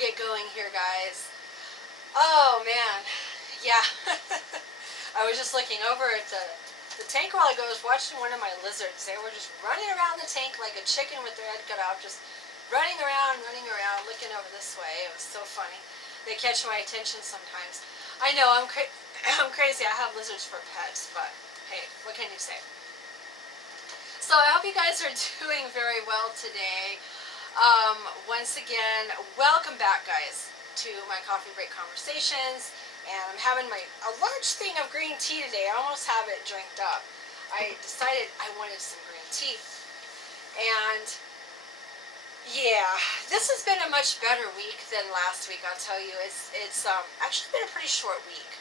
get going here, guys. Oh man, yeah. I was just looking over at the tank while ago. I was watching one of my lizards. They were just running around the tank like a chicken with their head cut off, just running around, looking over this way. It was so funny. They catch my attention sometimes. I know I'm crazy. I have lizards for pets, but hey, what can you say? So I hope you guys are doing very well today. Once again, welcome back, guys, to my coffee break conversations. And I'm having a large thing of green tea today. I almost have it drinked up. I decided I wanted some green tea. And yeah, this has been a much better week than last week, I'll tell you. It's actually been a pretty short week.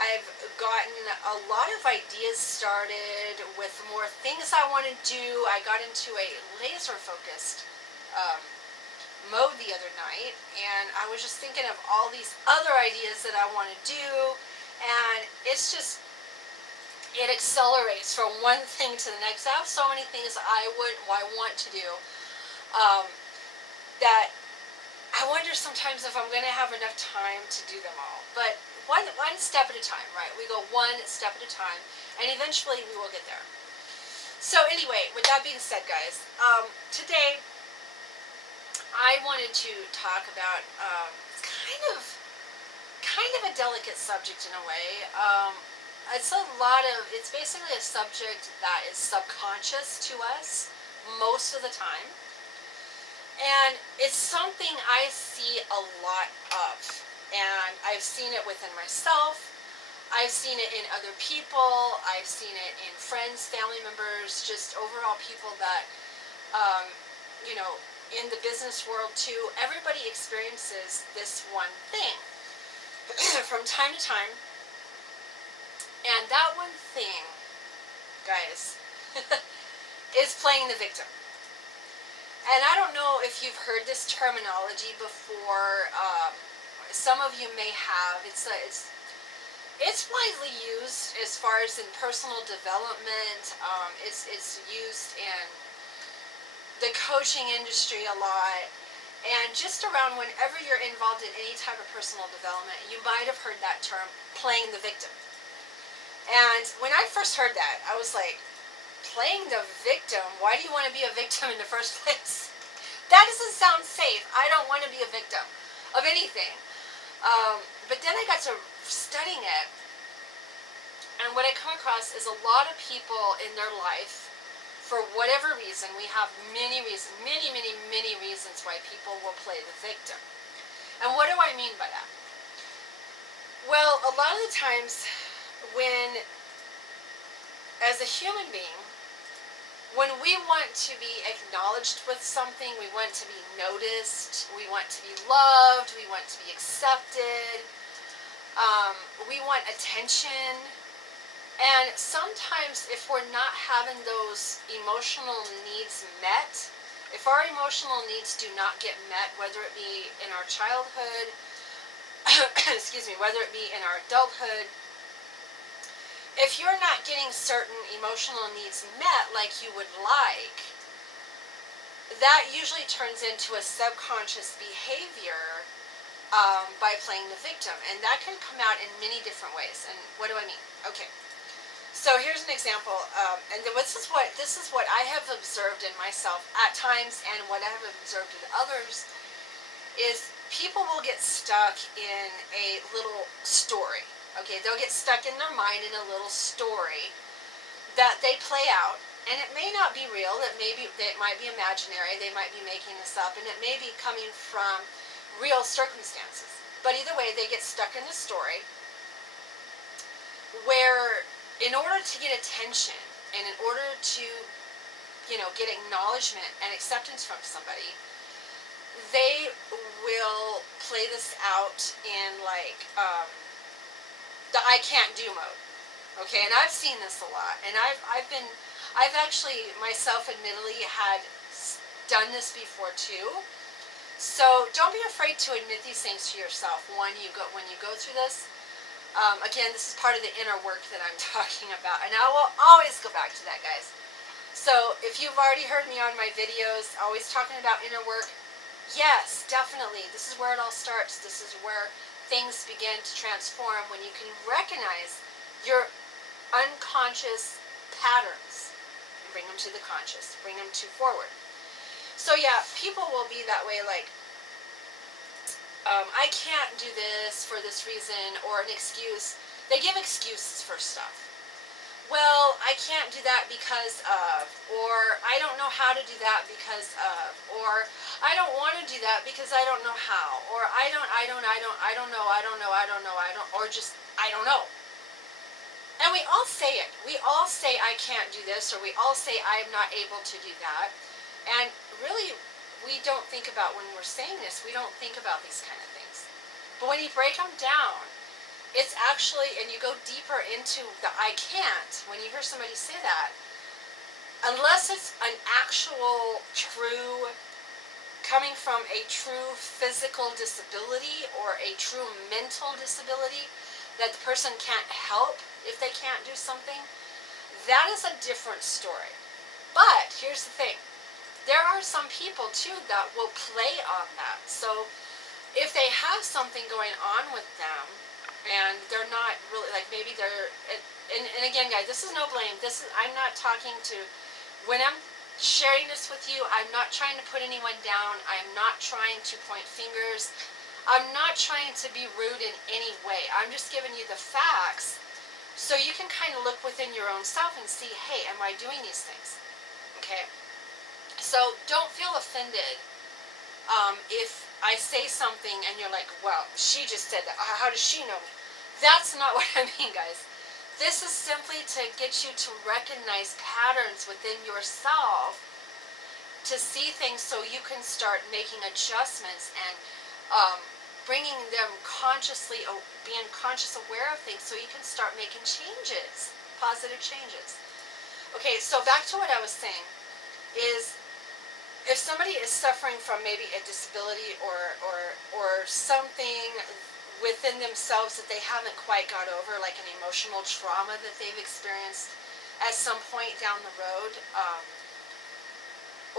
I've gotten a lot of ideas started with more things I want to do. I got into a laser focused mode the other night, and I was just thinking of all these other ideas that I want to do, and it accelerates from one thing to the next. I have so many things I want to do that I wonder sometimes if I'm going to have enough time to do them all. But one step at a time, right? We go one step at a time, and eventually we will get there. So anyway, with that being said, guys, today I wanted to talk about kind of a delicate subject in a way. It's basically a subject that is subconscious to us most of the time. And it's something I see a lot of. And I've seen it within myself. I've seen it in other people. I've seen it in friends, family members, just overall people that, in the business world too. Everybody experiences this one thing from time to time. And that one thing, guys, is playing the victim. And I don't know if you've heard this terminology before. Some of you may have. It's widely used as far as in personal development. It's used in the coaching industry a lot, and just around whenever you're involved in any type of personal development, you might have heard that term, playing the victim. And when I first heard that, I was like, playing the victim? Why do you want to be a victim in the first place? That doesn't sound safe. I don't want to be a victim of anything. But then I got to studying it, and what I come across is a lot of people in their life, for whatever reason, we have many reasons why people will play the victim. And what do I mean by that? Well, a lot of the times when, as a human being, when we want to be acknowledged with something, we want to be noticed, we want to be loved, we want to be accepted, we want attention. And sometimes if we're not having those emotional needs met, if our emotional needs do not get met, whether it be in our childhood, whether it be in our adulthood, if you're not getting certain emotional needs met like you would like, that usually turns into a subconscious behavior by playing the victim. And that can come out in many different ways. And what do I mean? Okay. So here's an example, and this is what I have observed in myself at times, and what I have observed in others, is people will get stuck in a little story. Okay, they'll get stuck in their mind in a little story that they play out, and it may not be real. It might be imaginary. They might be making this up, and it may be coming from real circumstances. But either way, they get stuck in the story where, in order to get attention and in order to, get acknowledgement and acceptance from somebody, they will play this out in the I can't do mode. Okay, and I've seen this a lot, and I've actually myself admittedly had done this before too. So don't be afraid to admit these things to yourself when you go through this. Again, this is part of the inner work that I'm talking about, and I will always go back to that, guys. So if you've already heard me on my videos, always talking about inner work, Yes, definitely. This is where it all starts. This is where things begin to transform, when you can recognize your unconscious patterns and bring them to the conscious, bring them to forward. So yeah, people will be that way, like, I can't do this for this reason, or an excuse. They give excuses for stuff. Well, I can't do that because of, or I don't know how to do that because of, or I don't want to do that because I don't know how, or I don't know, or just, I don't know. And we all say it. We all say, I can't do this, or we all say, I'm not able to do that. And really, we don't think about, when we're saying this, we don't think about these kind of things. But when you break them down, it's actually, and you go deeper into the I can't, when you hear somebody say that, unless it's an actual true, coming from a true physical disability or a true mental disability that the person can't help if they can't do something, that is a different story. But here's the thing. There are some people too that will play on that. So if they have something going on with them, and they're not really, like, maybe they're, and again, guys, this is no blame. This is, I'm not talking to, when I'm sharing this with you, I'm not trying to put anyone down. I'm not trying to point fingers. I'm not trying to be rude in any way. I'm just giving you the facts so you can kind of look within your own self and see, hey, am I doing these things? Okay? So don't feel offended if I say something and you're like, well, she just said that. How does she know me? That's not what I mean, guys. This is simply to get you to recognize patterns within yourself, to see things so you can start making adjustments and bringing them consciously, being conscious aware of things so you can start making changes, positive changes. Okay, so back to what I was saying is, if somebody is suffering from maybe a disability or something within themselves that they haven't quite got over, like an emotional trauma that they've experienced at some point down the road,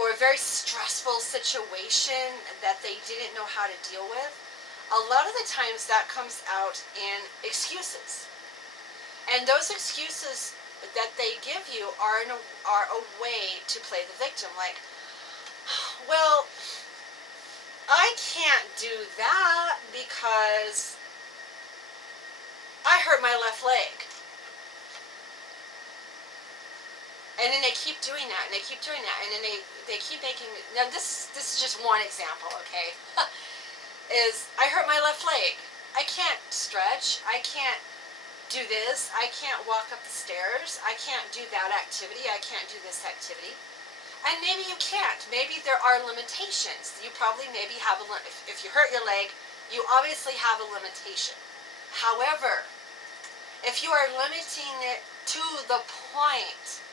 or a very stressful situation that they didn't know how to deal with, a lot of the times that comes out in excuses. And those excuses that they give you are a way to play the victim, like, well, I can't do that because I hurt my left leg. And then they keep doing that, and they keep doing that, and then they keep making, now this is just one example, okay, is I hurt my left leg. I can't stretch. I can't do this. I can't walk up the stairs. I can't do that activity. I can't do this activity. And maybe you can't. Maybe there are limitations. You probably maybe have if you hurt your leg, you obviously have a limitation. However, if you are limiting it to the point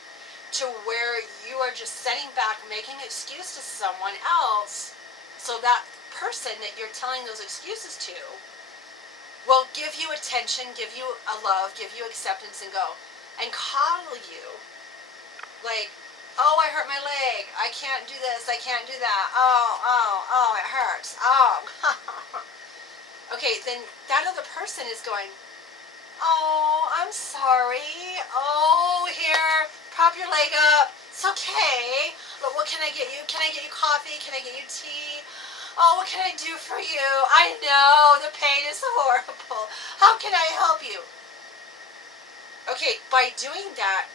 to where you are just sitting back making an excuse to someone else, so that person that you're telling those excuses to will give you attention, give you a love, give you acceptance, and go and coddle you like, oh, I hurt my leg. I can't do this. I can't do that. Oh, it hurts. Oh. Okay, then that other person is going, oh, I'm sorry. Oh, here, prop your leg up. It's okay. But what can I get you? Can I get you coffee? Can I get you tea? Oh, what can I do for you? I know the pain is horrible. How can I help you? Okay, by doing that,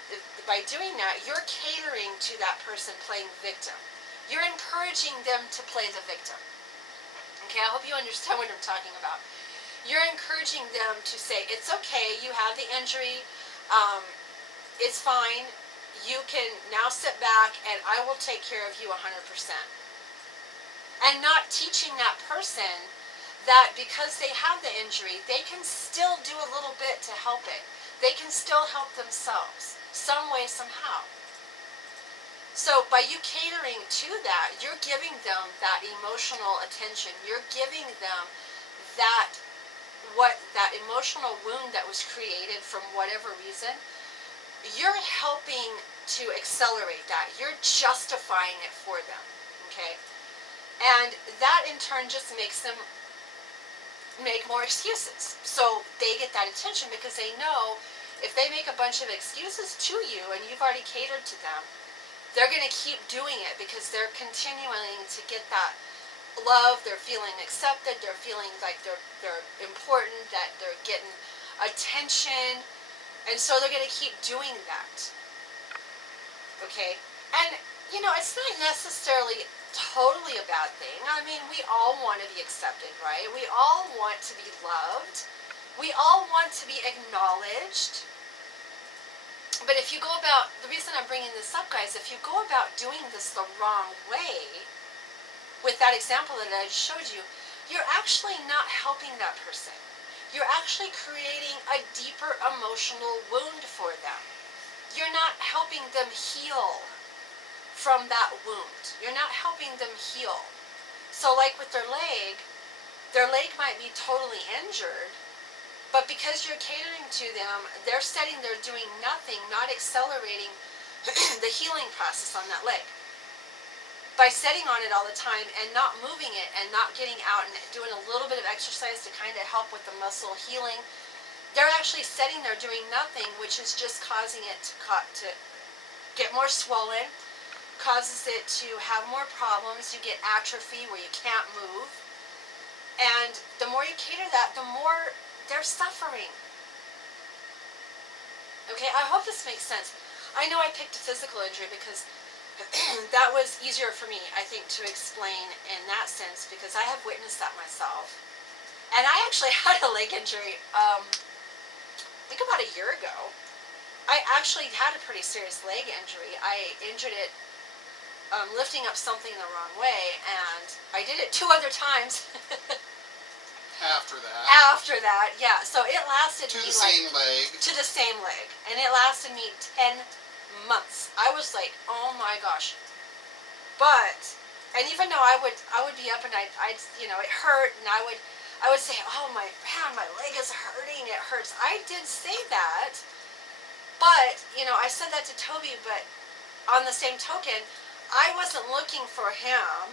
you're catering to that person playing victim. You're encouraging them to play the victim. Okay, I hope you understand what I'm talking about. You're encouraging them to say, it's okay, you have the injury, it's fine, you can now sit back and I will take care of you 100%. And not teaching that person that because they have the injury, they can still do a little bit to help it. They can still help themselves, some way, somehow. So by you catering to that, you're giving them that emotional attention. You're giving them that emotional wound that was created from whatever reason. You're helping to accelerate that. You're justifying it for them, okay? And that in turn just makes them make more excuses. So they get that attention because they know if they make a bunch of excuses to you and you've already catered to them, they're going to keep doing it because they're continuing to get that love, they're feeling accepted, they're feeling like they're important, that they're getting attention, and so they're going to keep doing that. Okay? And, you know, it's not necessarily totally a bad thing. I mean, we all want to be accepted, right? We all want to be loved. We all want to be acknowledged. But if you go about, the reason I'm bringing this up, guys, if you go about doing this the wrong way, with that example that I showed you, you're actually not helping that person. You're actually creating a deeper emotional wound for them. You're not helping them heal from that wound. You're not helping them heal. So like with their leg might be totally injured, but because you're catering to them, they're sitting there doing nothing, not accelerating the healing process on that leg. By sitting on it all the time and not moving it and not getting out and doing a little bit of exercise to kind of help with the muscle healing, they're actually sitting there doing nothing, which is just causing it to get more swollen, causes it to have more problems. You get atrophy where you can't move. And the more you cater that, the more they're suffering. Okay, I hope this makes sense. I know I picked a physical injury because that was easier for me, I think, to explain in that sense, because I have witnessed that myself. And I actually had a leg injury, I think about a year ago. I actually had a pretty serious leg injury. I injured it lifting up something the wrong way, and I did it 2 other times. After that? After that, yeah. So it lasted to me the same leg. To the same leg. And it lasted me 10 months. I was like, oh my gosh. But, and even though I would be up and I'd you know, it hurt, and I would say, oh my leg is hurting, it hurts. I did say that, but, you know, I said that to Toby, but on the same token, I wasn't looking for him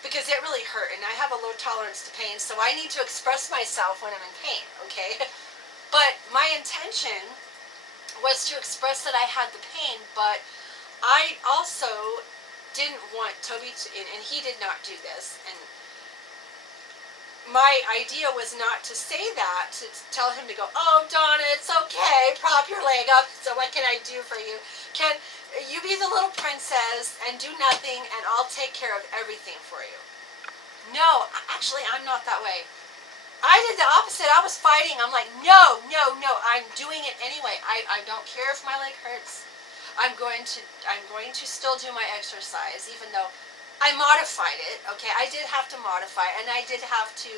because it really hurt, and I have a low tolerance to pain, so I need to express myself when I'm in pain, okay? But my intention was to express that I had the pain, but I also didn't want Toby to, and he did not do this, and my idea was not to say that, to tell him to go, oh, Donna, it's okay, prop your leg up, so what can I do for you? Can you be the little princess and do nothing, and I'll take care of everything for you? No, actually, I'm not that way. I did the opposite. I was fighting. I'm like, no, I'm doing it anyway. I don't care if my leg hurts. I'm going to still do my exercise, even though I modified it. Okay, I did have to modify, and I did have to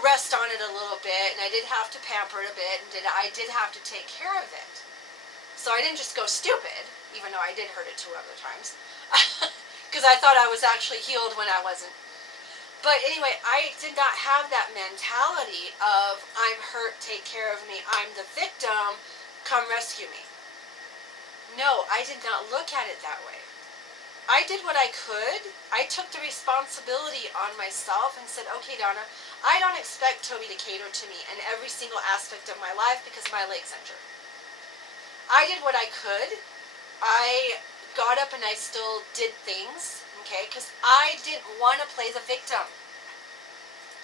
rest on it a little bit, and I did have to pamper it a bit, and I did have to take care of it. So I didn't just go stupid, even though I did hurt it 2 other times, because I thought I was actually healed when I wasn't. But anyway, I did not have that mentality of, I'm hurt, take care of me, I'm the victim, come rescue me. No, I did not look at it that way. I did what I could. I took the responsibility on myself and said, okay, Donna, I don't expect Toby to cater to me in every single aspect of my life because my leg's injured. I did what I could. I got up and I still did things, okay, because I didn't want to play the victim.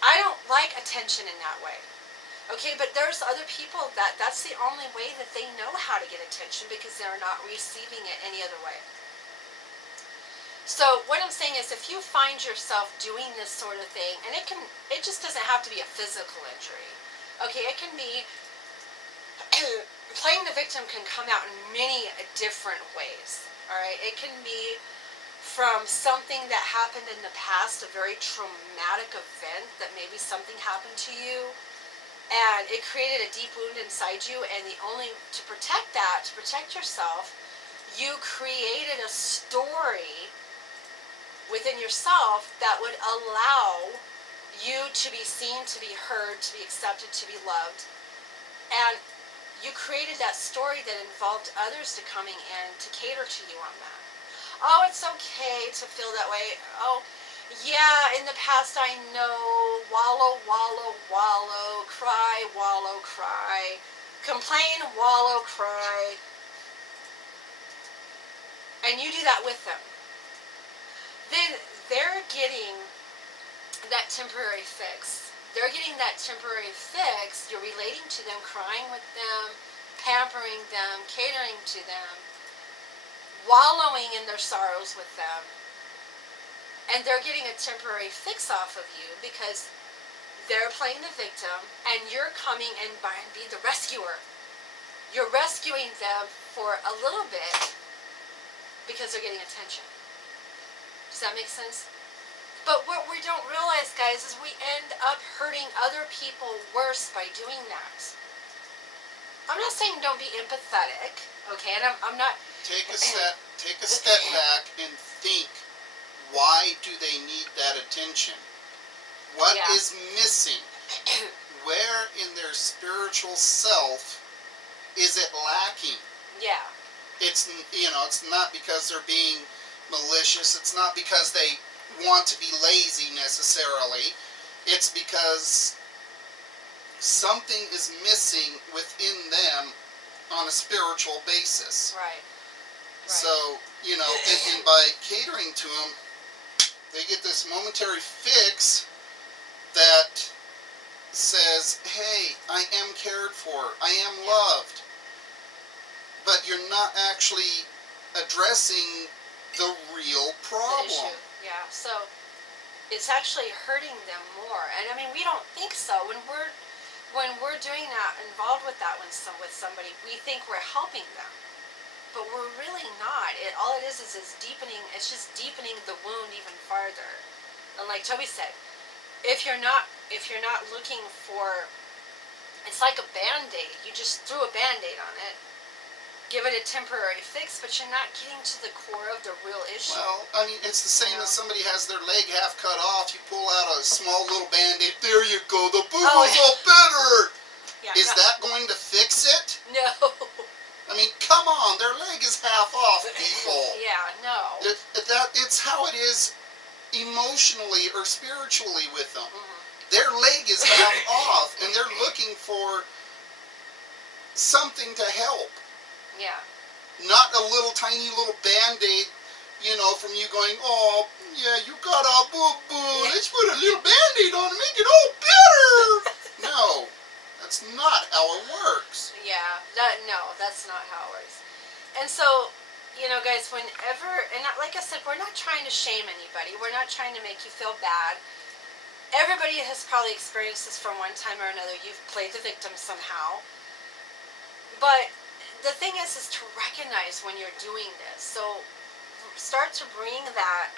I don't like attention in that way, okay, but there's other people that's the only way that they know how to get attention because they're not receiving it any other way. So what I'm saying is, if you find yourself doing this sort of thing, and it just doesn't have to be a physical injury, okay, it can be playing the victim can come out in many different ways, all right? It can be from something that happened in the past, a very traumatic event that maybe something happened to you, and it created a deep wound inside you, and to protect that, to protect yourself, you created a story within yourself that would allow you to be seen, to be heard, to be accepted, to be loved, and you created that story that involved others to coming in to cater to you on that. Oh, it's okay to feel that way. Oh, yeah, in the past I know. Wallow, wallow, wallow. Cry, wallow, cry. Complain, wallow, cry. And you do that with them. Then they're getting that temporary fix. They're getting that temporary fix. You're relating to them, crying with them, pampering them, catering to them, wallowing in their sorrows with them. And they're getting a temporary fix off of you because they're playing the victim and you're coming and being the rescuer. You're rescuing them for a little bit because they're getting attention. Does that make sense? But what we don't realize, guys, is we end up hurting other people worse by doing that. I'm not saying don't be empathetic, okay? And I'm not... Take a step back and think, why do they need that attention? What is missing? Where in their spiritual self is it lacking? Yeah. It's, it's not because they're being malicious. It's not because they want to be lazy necessarily. It's because something is missing within them on a spiritual basis. Right. So, and by catering to them, they get this momentary fix that says, hey, I am cared for, I am loved. But you're not actually addressing the real problem. The issue. Yeah. So it's actually hurting them more. And I mean, we don't think so. When we're doing that, involved with that with somebody, we think we're helping them. But we're really not. All it is deepening. It's just deepening the wound even farther. And like Toby said, if you're not looking for, it's like a Band-Aid. You just threw a Band-Aid on it, give it a temporary fix, but you're not getting to the core of the real issue. Well, I mean, it's the same as somebody has their leg half cut off. You pull out a small little Band-Aid. There you go. The boo-boo's all better. Yeah, is that going to fix it? No. I mean, come on, their leg is half off, people. Yeah, no. It's how it is emotionally or spiritually with them. Mm-hmm. Their leg is half off, and they're looking for something to help. Yeah. Not a tiny little Band-Aid, from you going, oh, yeah, you got a boo-boo. Let's put a little Band-Aid on and make it all better. No. That's not how it works. Yeah, that's not how it works. And so, guys, whenever, and like I said, we're not trying to shame anybody. We're not trying to make you feel bad. Everybody has probably experienced this from one time or another. You've played the victim somehow. But the thing is to recognize when you're doing this. So start to bring that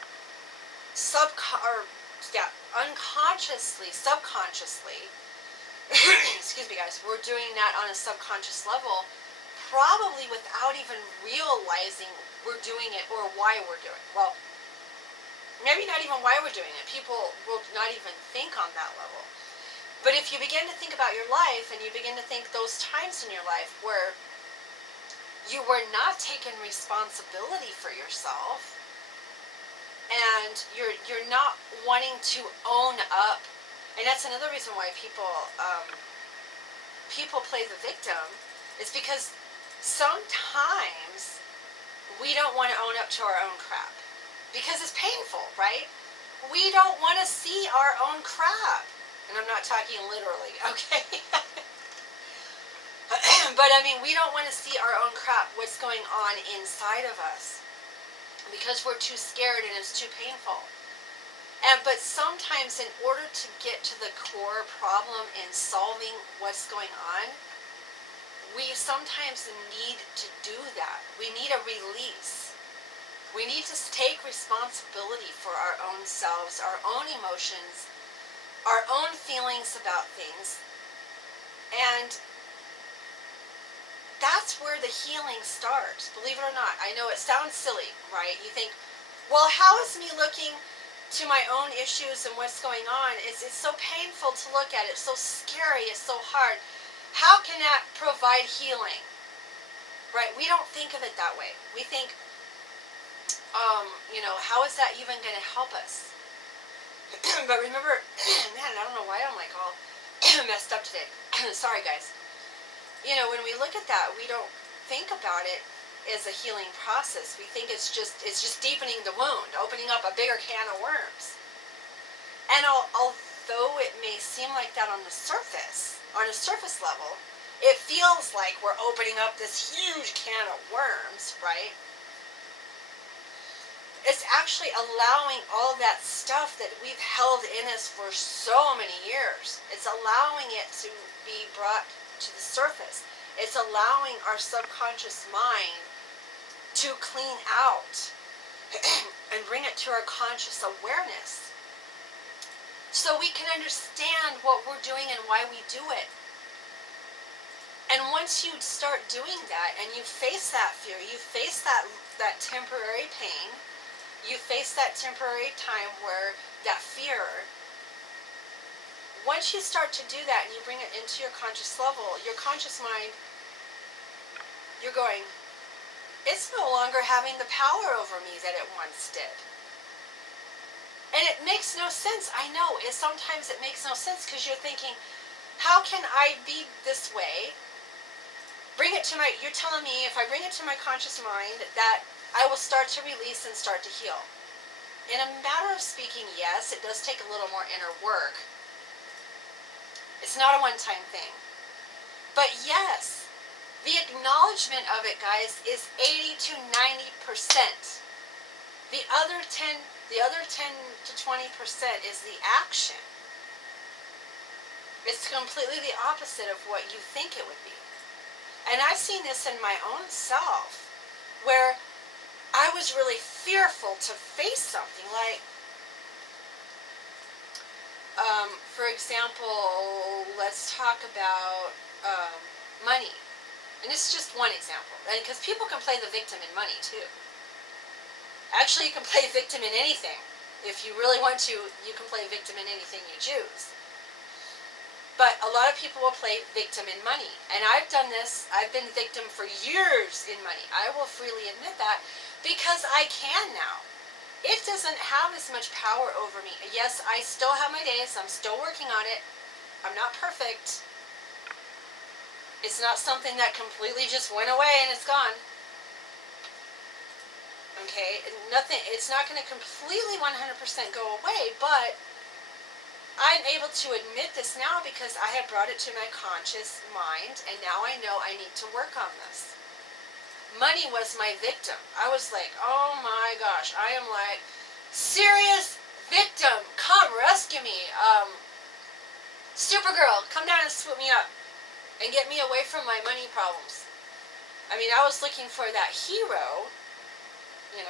unconsciously, subconsciously, excuse me, guys, we're doing that on a subconscious level, probably without even realizing we're doing it or why we're doing it. Well, maybe not even why we're doing it. People will not even think on that level. But if you begin to think about your life and you begin to think those times in your life where you were not taking responsibility for yourself and you're not wanting to own up. And that's another reason why people play the victim, is because sometimes we don't want to own up to our own crap because it's painful, right? We don't want to see our own crap. And I'm not talking literally, okay? But I mean, we don't want to see our own crap, what's going on inside of us, because we're too scared and it's too painful. But sometimes in order to get to the core problem in solving what's going on, we sometimes need to do that. We need a release. We need to take responsibility for our own selves, our own emotions, our own feelings about things. And that's where the healing starts, believe it or not. I know it sounds silly, right? You think, well, how is me looking to my own issues and what's going on? It's so painful to look at. It's so scary. It's so hard. How can that provide healing? Right? We don't think of it that way. We think, how is that even going to help us? But remember, man, I don't know why I'm like all messed up today. Sorry, guys. When we look at that, we don't think about it as a healing process. We think it's just deepening the wound, opening up a bigger can of worms. And although it may seem like that on a surface level, it feels like we're opening up this huge can of worms, right? It's actually allowing all that stuff that we've held in us for so many years. It's allowing it to be brought to the surface. It's allowing our subconscious mind to clean out and bring it to our conscious awareness, so we can understand what we're doing and why we do it. And once you start doing that and you face that fear, you face that temporary pain, you face that temporary time where that fear, once you start to do that and you bring it into your conscious level, your conscious mind, you're going, it's no longer having the power over me that it once did. And it makes no sense. I know. Sometimes it makes no sense because you're thinking, how can I be this way? You're telling me if I bring it to my conscious mind that I will start to release and start to heal. In a matter of speaking, yes, it does take a little more inner work. It's not a one-time thing. But yes, the acknowledgement of it, guys, is 80 to 90%. The other 10 to 20% is the action. It's completely the opposite of what you think it would be. And I've seen this in my own self, where I was really fearful to face something like, for example, let's talk about money. And it's just one example, because people can play the victim in money too. Actually, you can play victim in anything. If you really want to, you can play victim in anything you choose. But a lot of people will play victim in money. And I've done this. I've been victim for years in money. I will freely admit that, because I can now. It doesn't have as much power over me. Yes, I still have my days. I'm still working on it. I'm not perfect. It's not something that completely just went away and it's gone. Okay? Nothing. It's not going to completely 100% go away, but I'm able to admit this now because I have brought it to my conscious mind, and now I know I need to work on this. Money was my victim. I was like, oh my gosh, I am like, serious victim, come rescue me. Supergirl, come down and swoop me up and get me away from my money problems. I mean, I was looking for that hero,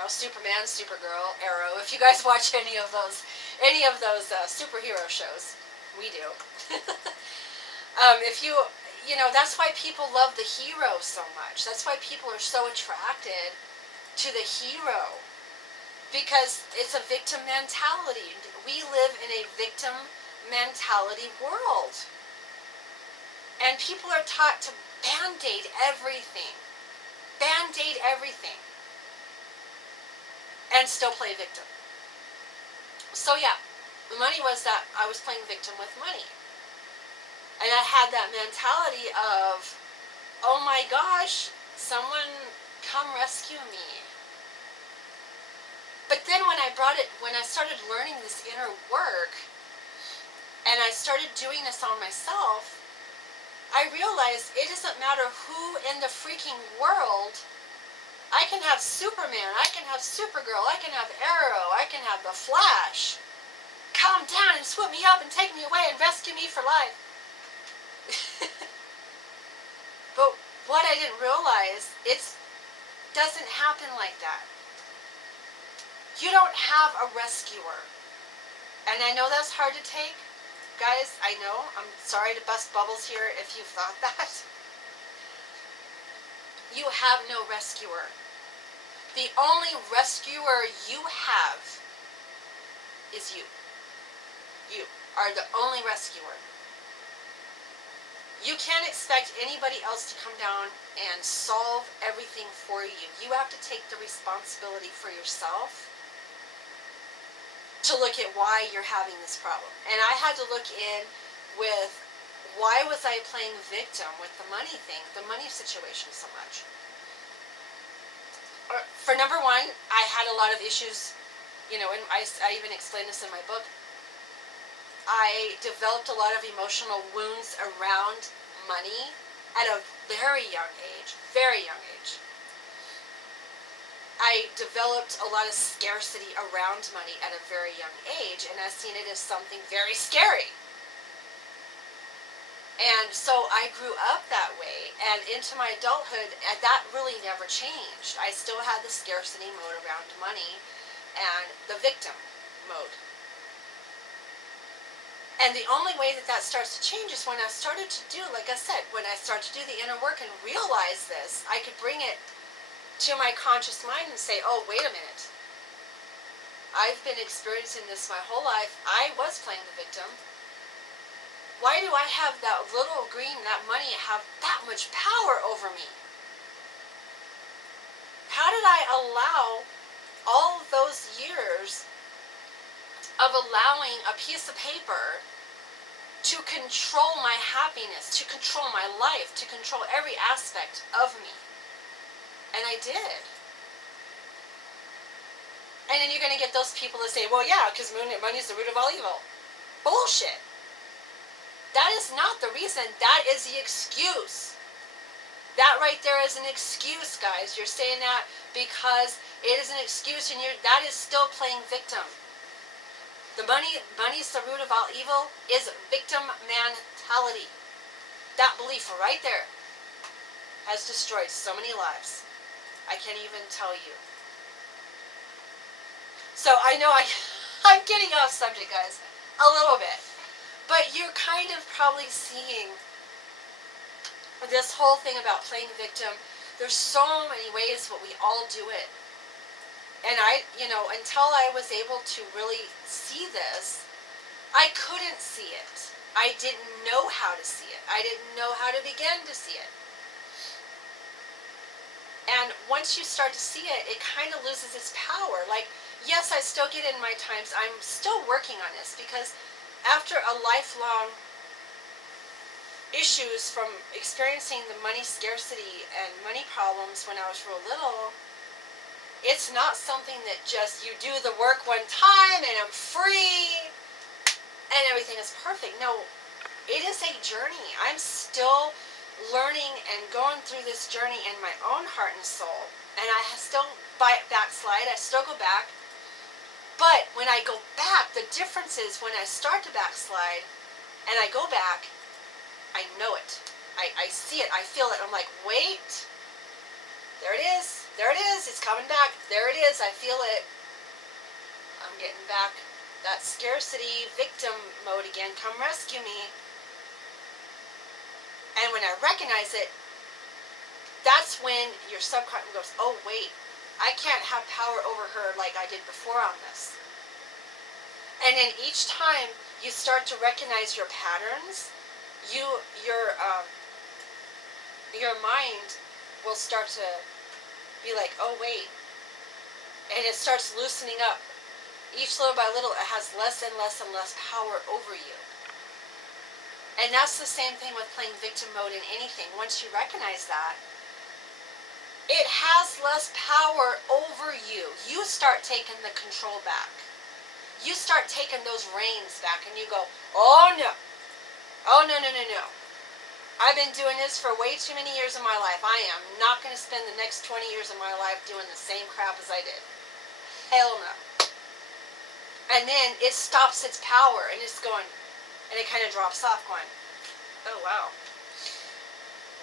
Superman, Supergirl, Arrow. If you guys watch any of those superhero shows, we do. That's why people love the hero so much. That's why people are so attracted to the hero, because it's a victim mentality. We live in a victim mentality world, and people are taught to band-aid everything, and still play victim. So yeah, the money was that I was playing victim with money. And I had that mentality of, oh my gosh, someone come rescue me. But then when I started learning this inner work, and I started doing this on myself, I realized it doesn't matter who in the freaking world. I can have Superman, I can have Supergirl, I can have Arrow, I can have the Flash. Come down and swoop me up and take me away and rescue me for life. But what I didn't realize, it doesn't happen like that. You don't have a rescuer. And I know that's hard to take. Guys, I know. I'm sorry to bust bubbles here if you thought that. You have no rescuer. The only rescuer you have is you. You are the only rescuer. You can't expect anybody else to come down and solve everything for you. You have to take the responsibility for yourself to look at why you're having this problem. And I had to look in with, why was I playing victim with the money thing, the money situation so much? For number one, I had a lot of issues, you know, and I even explained this in my book. I developed a lot of emotional wounds around money at a very young age, very young age. I developed a lot of scarcity around money at a very young age, and I've seen it as something very scary. And so I grew up that way, and into my adulthood, that really never changed. I still had the scarcity mode around money and the victim mode. And the only way that that starts to change is when I started to do, like I said, when I started to do the inner work and realize this, I could bring it to my conscious mind and say, oh, wait a minute. I've been experiencing this my whole life. I was playing the victim. Why do I have that little green, that money, have that much power over me? How did I allow all of those years of allowing a piece of paper to control my happiness, to control my life, to control every aspect of me? And I did. And then you're going to get those people that say, well, yeah, because money is the root of all evil. Bullshit. That is not the reason. That is the excuse. That right there is an excuse, guys. You're saying that because it is an excuse, and that is still playing victim. The money's the root of all evil is victim mentality. That belief right there has destroyed so many lives. I can't even tell you. So I know I'm getting off subject, guys, a little bit. But you're kind of probably seeing this whole thing about playing victim. There's so many ways what we all do it. And until I was able to really see this, I couldn't see it. I didn't know how to see it. I didn't know how to begin to see it. And once you start to see it, it kind of loses its power. Like, yes, I still get in my times. I'm still working on this because after a lifelong issues from experiencing the money scarcity and money problems when I was real little, it's not something that just you do the work one time and I'm free and everything is perfect. No, it is a journey. I'm still learning and going through this journey in my own heart and soul. And I still backslide. I still go back. But when I go back, the difference is when I start to backslide and I go back, I know it. I see it. I feel it. I'm like, wait. There it is. There it is. It's coming back. There it is. I feel it. I'm getting back that scarcity victim mode again. Come rescue me. And when I recognize it, that's when your subconscious goes, oh, wait. I can't have power over her like I did before on this. And then each time you start to recognize your patterns, your mind will start to be like, oh, wait. And it starts loosening up. Each little by little, it has less and less and less power over you. And that's the same thing with playing victim mode in anything. Once you recognize that, it has less power over you. You start taking the control back. You start taking those reins back and you go, oh, no. Oh, no, no, no, no. I've been doing this for way too many years of my life. I am not going to spend the next 20 years of my life doing the same crap as I did. Hell no. And then it stops its power and it's going, and it kind of drops off going, oh, wow.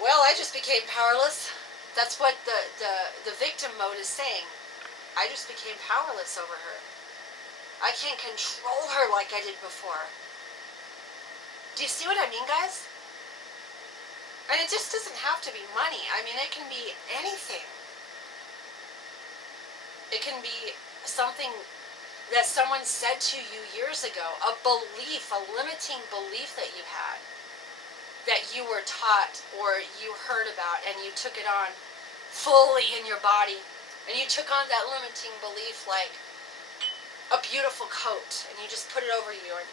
Well, I just became powerless. That's what the victim mode is saying. I just became powerless over her. I can't control her like I did before. Do you see what I mean, guys? And it just doesn't have to be money. I mean, it can be anything. It can be something that someone said to you years ago, a belief, a limiting belief that you had. that you were taught or you heard about and you took it on fully in your body, and you took on that limiting belief like a beautiful coat and you just put it over you. And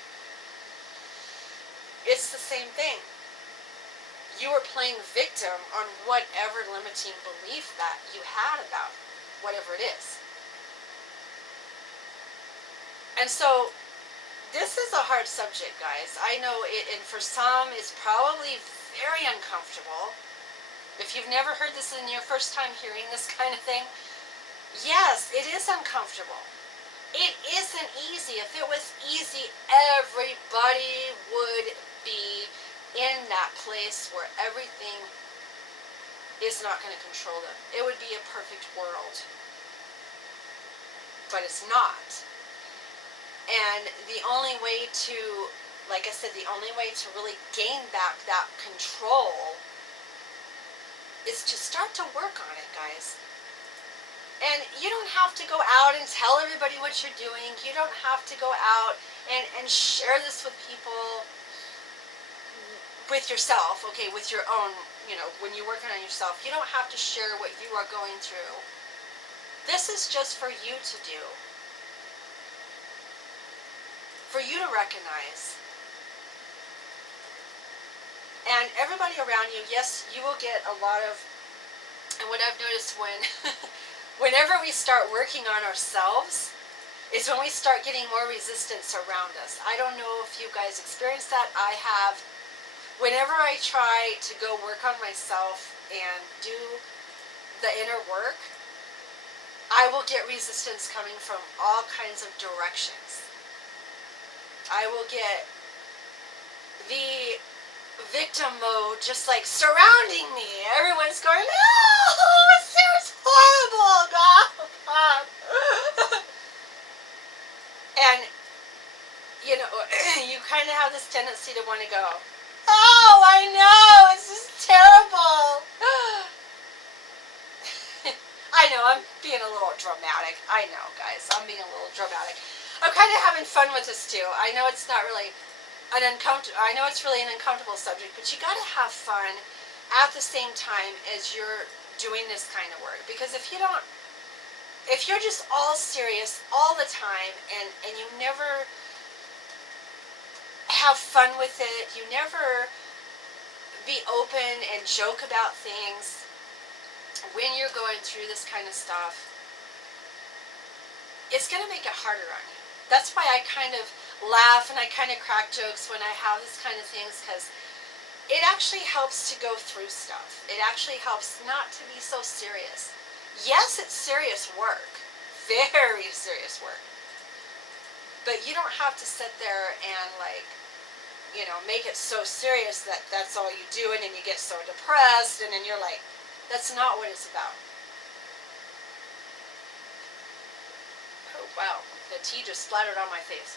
it's the same thing. You were playing victim on whatever limiting belief that you had about whatever it is. And so this is a hard subject, guys. I know it, and for some it's probably very uncomfortable. If you've never heard this in your first time hearing this kind of thing, yes, it is uncomfortable. It isn't easy. If it was easy, everybody would be in that place where everything is not going to control them. It would be a perfect world. But it's not. And the only way to, like I said, the only way to really gain back that control is to start to work on it, guys. And you don't have to go out and tell everybody what you're doing. You don't have to go out and share this with people, with yourself, okay, with your own, you know, when you're working on yourself. You don't have to share what you are going through. This is just for you to do. For you to recognize. And everybody around you, yes, you will get a lot of, and what I've noticed whenever we start working on ourselves, is when we start getting more resistance around us. I don't know if you guys experience that. I have. Whenever I try to go work on myself and do the inner work, I will get resistance coming from all kinds of directions. I will get the victim mode just like surrounding me. Everyone's going, no, it's horrible, God. And, you know, you kind of have this tendency to want to go, oh, I know, it's just terrible. I know, I'm being a little dramatic. I know, guys, I'm being a little dramatic. I'm kind of having fun with this too. I know it's not really an I know it's really an uncomfortable subject, but you got to have fun at the same time as you're doing this kind of work. Because if you're just all serious all the time and you never have fun with it, you never be open and joke about things when you're going through this kind of stuff, it's going to make it harder on you. That's why I kind of laugh and I kind of crack jokes when I have this kind of things, because it actually helps to go through stuff. It actually helps not to be so serious. Yes, it's serious work, very serious work, but you don't have to sit there and, like, you know, make it so serious that that's all you do, and then you get so depressed, and then you're like, that's not what it's about. Oh, wow, the tea just splattered on my face.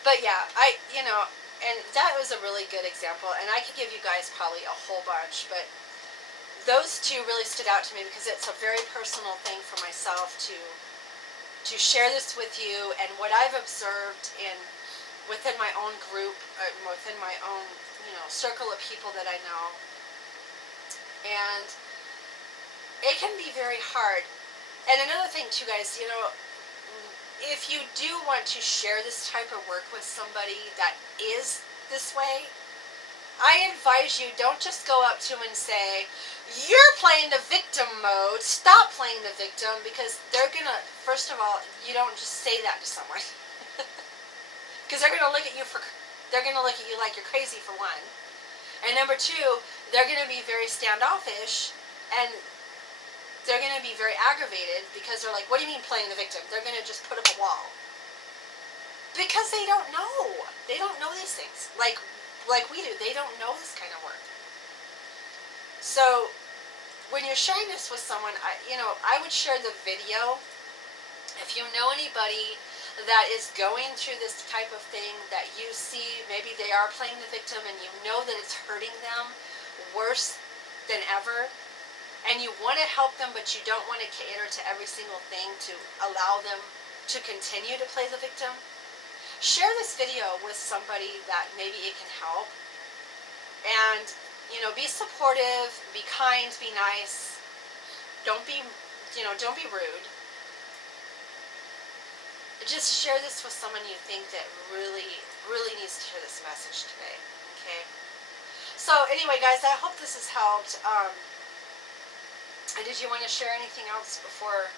But yeah, you know, and that was a really good example, and I could give you guys probably a whole bunch, but those two really stood out to me because it's a very personal thing for myself to share this with you, and what I've observed within my own group, within my own, you know, circle of people that I know. And it can be very hard. And another thing too, guys, you know, if you do want to share this type of work with somebody that is this way, I advise you, don't just go up to them and say, you're playing the victim mode, stop playing the victim, because they're going to, first of all, you don't just say that to someone. Because they're going to look at you like you're crazy, for one. And number two, they're going to be very standoffish, and they're going to be very aggravated because they're like, what do you mean playing the victim? They're going to just put up a wall. Because they don't know. They don't know these things. Like we do. They don't know this kind of work. So when you're sharing this with someone, I would share the video. If you know anybody that is going through this type of thing, that you see maybe they are playing the victim and you know that it's hurting them worse than ever, and you want to help them, but you don't want to cater to every single thing to allow them to continue to play the victim, share this video with somebody that maybe it can help. And, you know, be supportive, be kind, be nice. Don't be, you know, don't be rude. Just share this with someone you think that really, really needs to hear this message today, okay? So anyway, guys, I hope this has helped. Did you want to share anything else before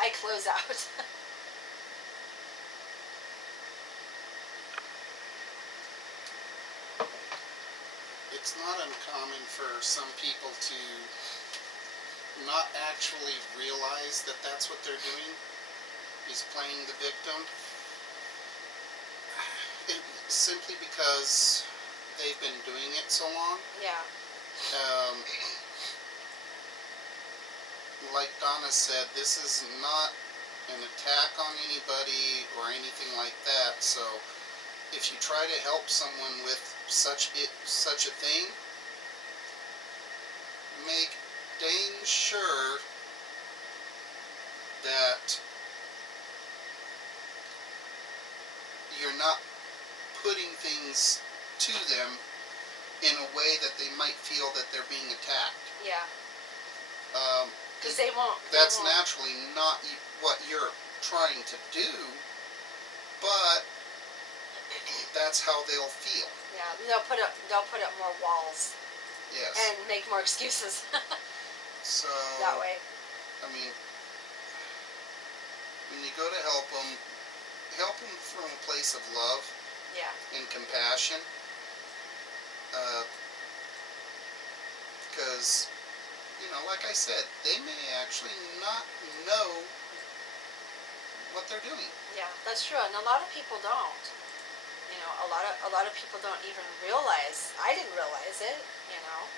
I close out? It's not uncommon for some people to not actually realize that that's what they're doing, is playing the victim. Simply because they've been doing it so long. Yeah. Like Donna said, this is not an attack on anybody or anything like that. So if you try to help someone with such a thing, make dang sure that you're not putting things to them in a way that they might feel that they're being attacked. Yeah. Because they won't. That's naturally not what you're trying to do, but that's how they'll feel. Yeah, they'll put up more walls. Yes. And make more excuses. So that way. I mean, when you go to help them from a place of love. Yeah. And compassion. Because, you know, like I said, they may actually not know what they're doing. Yeah, that's true, and a lot of people don't. You know, a lot of people don't even realize. I didn't realize it. You know.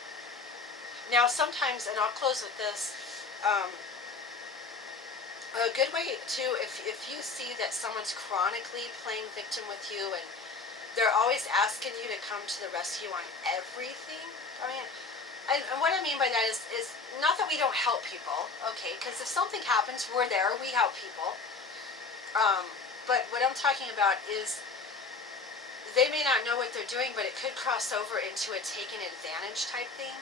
Now sometimes, and I'll close with this. A good way too, if you see that someone's chronically playing victim with you, and they're always asking you to come to the rescue on everything. I mean. And what I mean by that is not that we don't help people, okay? Because if something happens, we're there, we help people. But what I'm talking about is they may not know what they're doing, but it could cross over into a taken advantage type thing.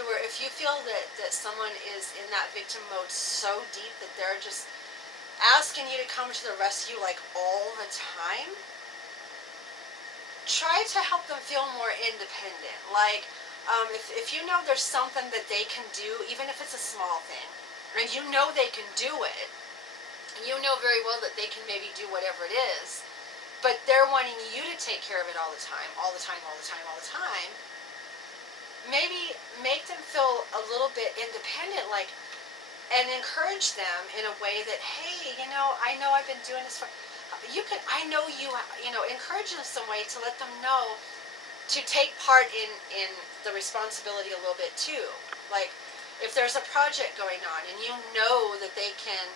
To where if you feel that someone is in that victim mode so deep that they're just asking you to come to the rescue like all the time, try to help them feel more independent. Like, if you know there's something that they can do, even if it's a small thing, and you know they can do it, and you know very well that they can maybe do whatever it is, but they're wanting you to take care of it all the time, maybe make them feel a little bit independent, like, and encourage them in a way that, hey, you know, I know I've been doing this for, encourage them some way to let them know to take part in the responsibility a little bit too. Like, if there's a project going on and you know that they can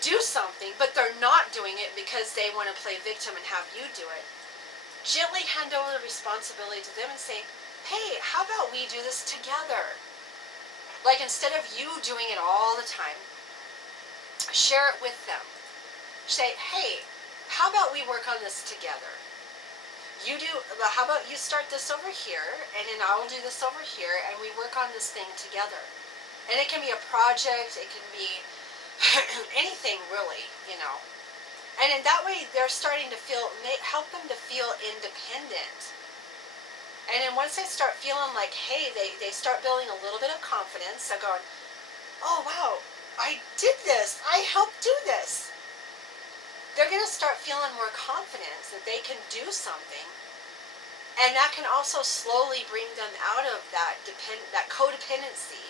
do something, but they're not doing it because they want to play victim and have you do it, gently hand over the responsibility to them and say, hey, how about we do this together? Like, instead of you doing it all the time, share it with them. Say, hey, how about we work on this together? How about you start this over here, and then I'll do this over here, and we work on this thing together. And it can be a project, it can be anything really, you know. And in that way, they're starting to help them to feel independent. And then once they start feeling like, hey, they start building a little bit of confidence, they're going, oh wow, I did this, I helped do this. They're going to start feeling more confidence that they can do something. And that can also slowly bring them out of that codependency.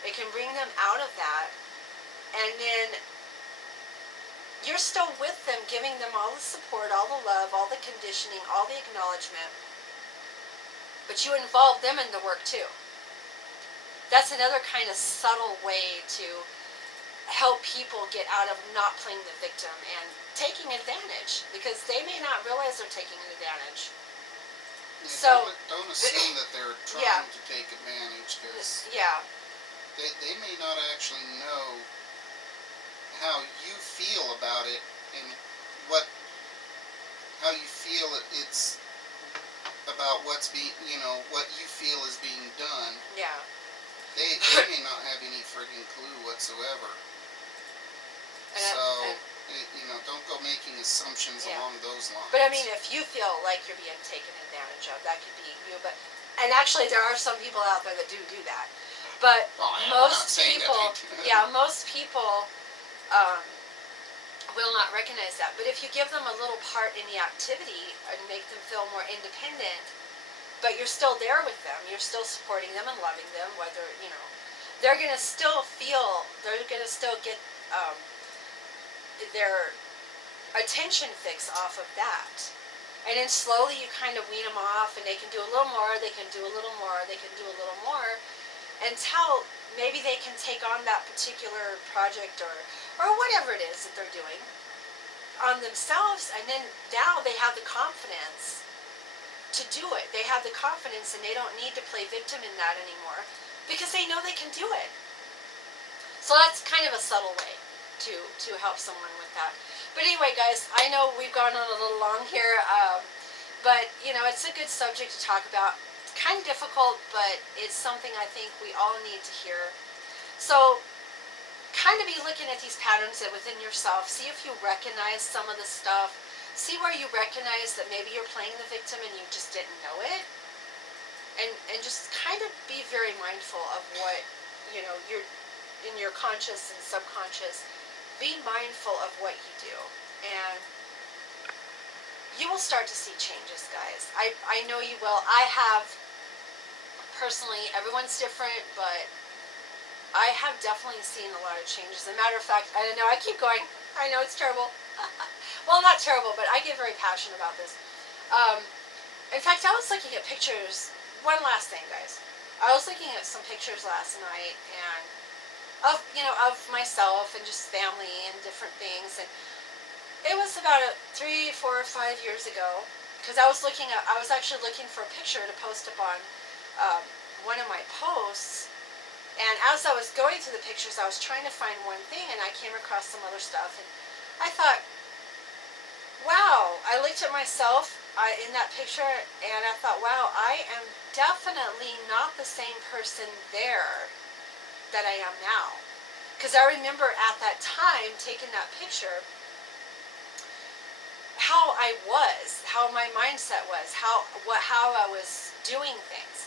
It can bring them out of that. And then you're still with them, giving them all the support, all the love, all the conditioning, all the acknowledgement. But you involve them in the work too. That's another kind of subtle way to help people get out of not playing the victim and taking advantage, because they may not realize they're taking an advantage. Yeah, So don't assume that they're trying to take advantage, because they may not actually know how you feel about it what's being, what you feel is being done. Yeah. They may not have any friggin' clue whatsoever. Don't go making assumptions along those lines. But I mean, if you feel like you're being taken advantage of, that could be you. And actually, there are some people out there that do that. But most people, most people will not recognize that. But if you give them a little part in the activity and make them feel more independent, but you're still there with them, you're still supporting them and loving them, whether, they're going to still feel, they're going to still get their attention fix off of that. And then slowly you kind of wean them off, and they can do a little more, they can do a little more, they can do a little more, until maybe they can take on that particular project or whatever it is that they're doing on themselves. And then now they have the confidence to do it. They have the confidence, and they don't need to play victim in that anymore, because they know they can do it. So that's kind of a subtle way to help someone with that. But anyway, guys, I know we've gone on a little long here, but it's a good subject to talk about. It's kind of difficult, but it's something I think we all need to hear. So kind of be looking at these patterns that within yourself. See if you recognize some of the stuff. See where you recognize that maybe you're playing the victim and you just didn't know it. And just kind of be very mindful of what, you're in your conscious and subconscious. Be mindful of what you do, and you will start to see changes, guys. I know you will. I have, personally, everyone's different, but I have definitely seen a lot of changes. As a matter of fact, I don't know, I keep going. I know it's terrible. Well, not terrible, but I get very passionate about this. In fact, I was looking at pictures. One last thing, guys. I was looking at some pictures last night, and of myself and just family and different things, and it was about 3, 4, 5 years ago, because I was actually looking for a picture to post up on one of my posts, and as I was going through the pictures, I was trying to find one thing, and I came across some other stuff, and I thought, wow, I looked at myself in that picture, and I thought, wow, I am definitely not the same person there that I am now. Because I remember at that time taking that picture, how I was, how my mindset was, how I was doing things.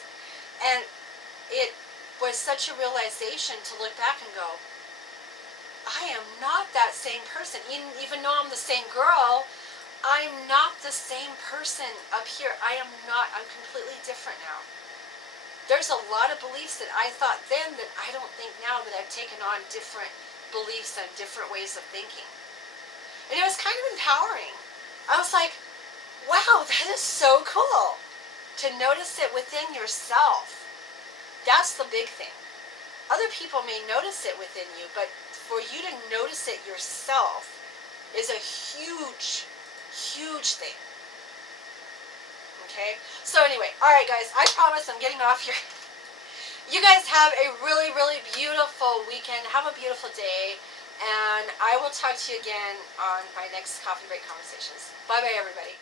And it was such a realization to look back and go, I am not that same person. Even though I'm the same girl, I'm not the same person up here. I'm completely different now. There's a lot of beliefs that I thought then that I don't think now, that I've taken on different beliefs and different ways of thinking. And it was kind of empowering. I was like, wow, that is so cool to notice it within yourself. That's the big thing. Other people may notice it within you, but for you to notice it yourself is a huge, huge thing. Okay? So anyway, alright guys, I promise I'm getting off here. You guys have a really, really beautiful weekend. Have a beautiful day. And I will talk to you again on my next Coffee Break Conversations. Bye-bye, everybody.